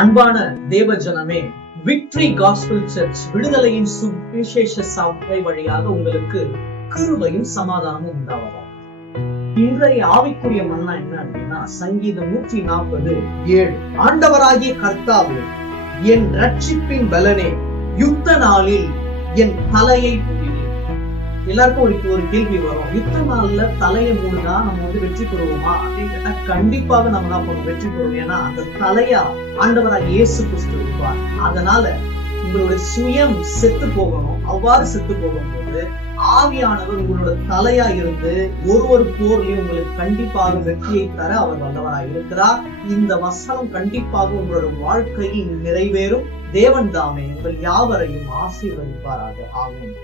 அன்பான தேவ ஜனமே, விக்டரி காஸ்பல் சர்ச் விடுதலையின் சுவிசேஷ சபை வழியாக உங்களுக்கு கிருபையும் சமாதானமும் உண்டாவதாக. இன்றைய ஆவிக்குரிய மன்னா என்ன அப்படின்னா, சங்கீதம் 140:7. ஆண்டவராகிய கர்த்தாவே, என் ரட்சிப்பின் பலனே, யுத்த நாளில் என் தலையை மூடினீர். எல்லாருக்கும் ஒரு கேள்வி வரும், யுத்த நாள்ல தலையை மூடுனா நம்ம வெற்றி பெறுவோமா அப்படின்னு கேட்டா, கண்டிப்பாக நம்ம என்ன பண்ணுவோம், வெற்றி பெறுவோம். ஏன்னா அந்த தலையா ஆண்டவராக இயேசு கிறிஸ்து இருப்பார். அதனால உங்களுடைய சுயம் செத்து போகணும். அவ்வாறு செத்து போகும்போது ஆவியானவர் உங்களோட தலையா இருந்து ஒரு போர்லையும் உங்களுக்கு கண்டிப்பாக வெற்றியை தர அவர் வல்லவராக இருக்கிறார். இந்த வசனம் கண்டிப்பாக உங்களோட வாழ்க்கையில் நிறைவேறும். தேவன் தாமே உங்கள் யாவரையும் ஆசீர்வதிப்பாராக. ஆமென்.